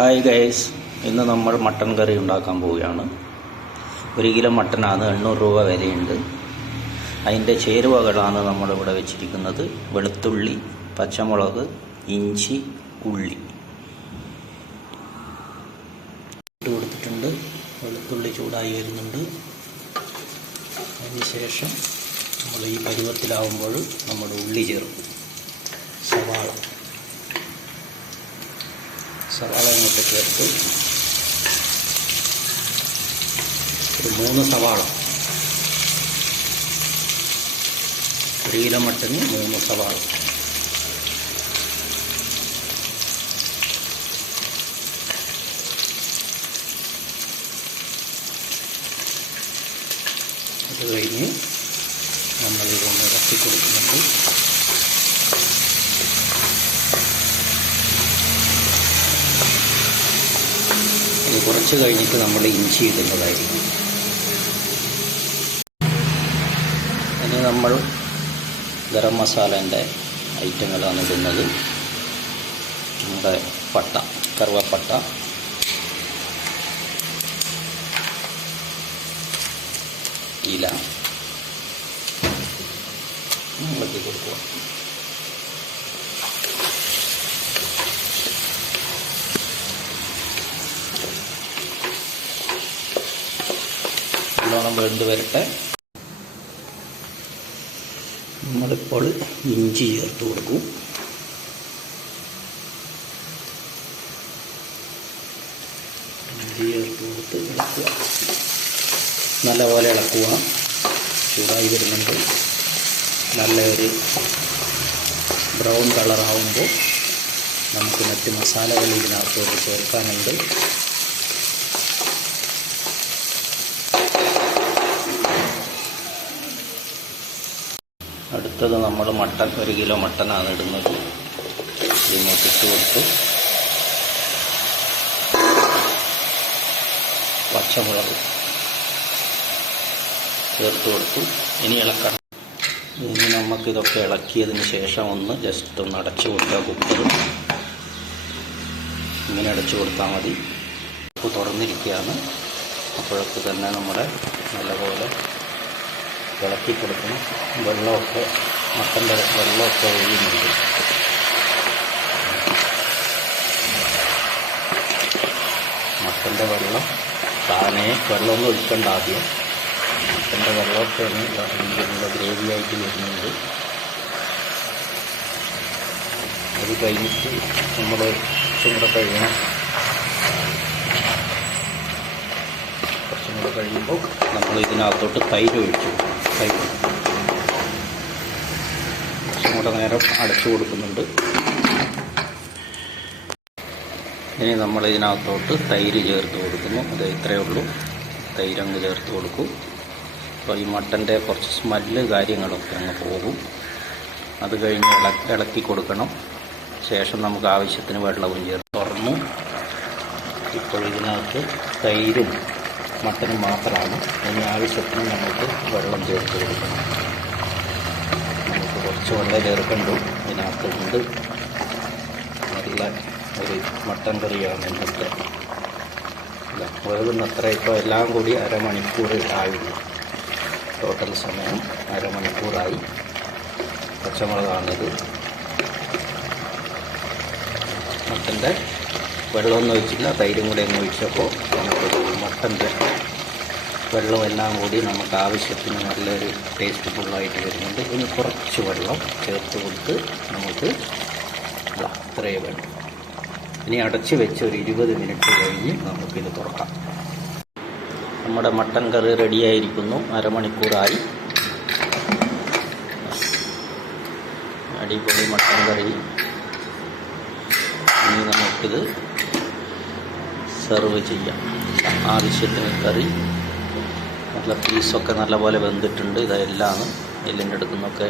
Hi guys, ഇന്ന് നമ്മൾ mutton കറി ഉണ്ടാക്കാൻ പോവുകയാണ്. 1 കിലോ മട്ടനാണ്, 800 രൂപ വിലയുണ്ട്. അതിൻ്റെ ചേരുവകളാണ് നമ്മളിവിടെ വെച്ചിരിക്കുന്നത്. വെളുത്തുള്ളി, പച്ചമുളക്, ഇഞ്ചി, ഉള്ളി ഇട്ട് കൊടുത്തിട്ടുണ്ട്. വെളുത്തുള്ളി ചൂടായി വരുന്നുണ്ട്. അതിനുശേഷം നമ്മൾ ഈ പരുവത്തിലാവുമ്പോൾ നമ്മുടെ ഉള്ളി ചേർക്കും. സവാള ഇങ്ങോട്ട് ചേർത്ത് ഒരു 3 സവാള, 1 കിലോ മട്ടന് 3 സവാള. അത് കഴിഞ്ഞ് നമ്മളിതൊന്ന് ഇറക്കി കൊടുക്കുന്നുണ്ട്. ഇത് കുറച്ച് കഴിഞ്ഞിട്ട് നമ്മൾ ഇഞ്ചി ഇടുന്നതായിരിക്കും. ഇനി നമ്മൾ ഗരം മസാലേൻ്റെ ഐറ്റങ്ങളാണ് ഇടുന്നത്. നമ്മുടെ പട്ട, കറുവപ്പട്ട, ഇല ഇളക്കി കൊടുക്കുക. നല്ലോണം വെന്ത് വരട്ടെ. നമ്മളിപ്പോൾ ഇഞ്ചി ചേർത്ത് കൊടുക്കും. ഇഞ്ചി ചേർത്ത് കൊടുത്ത് ഇളക്കുക, നല്ലപോലെ ഇളക്കുക. ചൂടായി വരുന്നുണ്ട്. നല്ലൊരു ബ്രൗൺ കളറാവുമ്പോൾ നമുക്ക് മറ്റ് മസാലകൾ ഇതിനകത്തോട്ട് ചേർക്കാനുണ്ട്. അടുത്തത് നമ്മൾ മട്ടൻ, 1 കിലോ മട്ടനാണ് ഇടുന്നത്. ഇങ്ങോട്ട് ഇട്ട് കൊടുത്ത് പച്ചമുളക് ചേർത്ത് കൊടുത്തു. ഇനി ഇളക്കണം. ഇനി നമുക്കിതൊക്കെ ഇളക്കിയതിന് ശേഷം ഒന്ന് ജസ്റ്റ് ഒന്ന് അടച്ചു കൊടുക്കുക. കുക്കർ ഇങ്ങനെ അടച്ചു കൊടുത്താൽ മതി. ഉപ്പ് തുറന്നിരിക്കുകയാണ്. അപ്പോഴൊക്കെ തന്നെ നമ്മുടെ നല്ലപോലെ ഇളക്കി കൊടുക്കണം. വെള്ളമൊക്കെ, മട്ടൻ്റെ വെള്ളമൊക്കെ ഒഴിയുന്നുണ്ട്. മട്ടൻ്റെ വെള്ളം താനേ, വെള്ളമൊന്നും ഒഴിക്കണ്ട. ആദ്യം മട്ടൻ്റെ വെള്ളമൊക്കെയാണ് ഇതിനുള്ള ഗ്രേവിയായിട്ട് വരുന്നുണ്ട്. അത് കഴിഞ്ഞിട്ട് നമ്മൾ കുറച്ചും കൂടെ കഴിയണം. കുറച്ചും കൂടെ കഴിയുമ്പോൾ നമ്മൾ ഇതിനകത്തോട്ട് തൈര് ഒഴിച്ചു. കുറച്ചും കൂടെ നേരം അടച്ചു കൊടുക്കുന്നുണ്ട്. ഇനി നമ്മൾ ഇതിനകത്തോട്ട് തൈര് ചേർത്ത് കൊടുക്കുന്നു. അത് ഇത്രയേ ഉള്ളൂ. തൈരങ്ങ് ചേർത്ത് കൊടുക്കും. അപ്പോൾ ഈ മട്ടൻ്റെ കുറച്ച് സ്മെല്ല് കാര്യങ്ങളൊക്കെ അങ്ങ് പോകും. അത് കഴിഞ്ഞ് ഇളക്കി കൊടുക്കണം. ശേഷം നമുക്ക് ആവശ്യത്തിന് വെള്ളവും ചേർത്ത് തുറന്നു. ഇപ്പോൾ ഇതിനകത്ത് തൈരും മട്ടനും മാത്രമാണ്. ഇനി ആവശ്യത്തിന് നമുക്ക് വെള്ളം ചേർത്ത് കൊടുക്കണം. നമുക്ക് കുറച്ച് വെള്ളം ചേർക്കണ്ടു. ഇതിനകത്തുണ്ട്. നല്ല ഒരു മട്ടൻ കറിയാണ് ഇന്നത്തെ. വേകുന്നത്ര. ഇപ്പോൾ എല്ലാം കൂടി അരമണിക്കൂർ ആയുള്ളൂ. ടോട്ടൽ സമയം അരമണിക്കൂറായി. പച്ചമുളകാണിത്. മട്ടൻ്റെ വെള്ളമൊന്നും ഒഴിച്ചില്ല, തൈരും കൂടെ ഒന്ന് ഒഴിച്ചപ്പോൾ നമുക്ക് മട്ടൻ്റെ വെള്ളം എല്ലാം കൂടി നമുക്ക് ആവശ്യത്തിന് നല്ലൊരു ടേസ്റ്റ് ഫുള്ളായിട്ട് വരുന്നുണ്ട്. ഇനി കുറച്ച് വെള്ളം ചേർത്ത് കൊടുത്ത് നമുക്ക് ഇത്രയേ വേണം. ഇനി അടച്ച് വെച്ച് ഒരു 20 മിനിറ്റ് കഴിഞ്ഞ് നമുക്കിത് തുറക്കാം. നമ്മുടെ മട്ടൻ കറി റെഡിയായിരിക്കുന്നു. അരമണിക്കൂറായി. അടിപൊളി മട്ടൻ കറി. ഇനി നമുക്കിത് സെർവ് ചെയ്യാം. ആവശ്യത്തിന് കറി, നല്ല പീസൊക്കെ നല്ലപോലെ വെന്തിട്ടുണ്ട്. ഇതെല്ലാം എല്ലിൻ്റെ അടുക്കുന്നൊക്കെ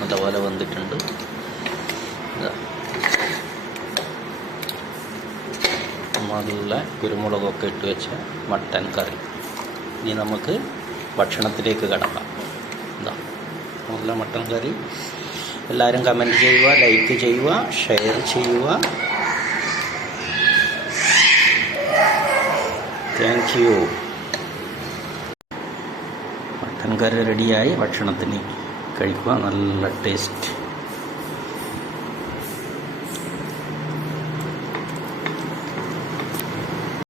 നല്ലപോലെ വെന്തിട്ടുണ്ട്. നല്ല കുരുമുളകൊക്കെ ഇട്ട് വെച്ച മട്ടൻ കറി. ഇനി നമുക്ക് ഭക്ഷണത്തിലേക്ക് കടക്കാം. നല്ല മട്ടൻ കറി. എല്ലാവരും കമൻറ്റ് ചെയ്യുക, ലൈക്ക് ചെയ്യുക, ഷെയർ ചെയ്യുക. Thank you. മട്ടൻ കറി റെഡിയായി. ഭക്ഷണത്തിന് കഴിക്കുക. നല്ല ടേസ്റ്റ്.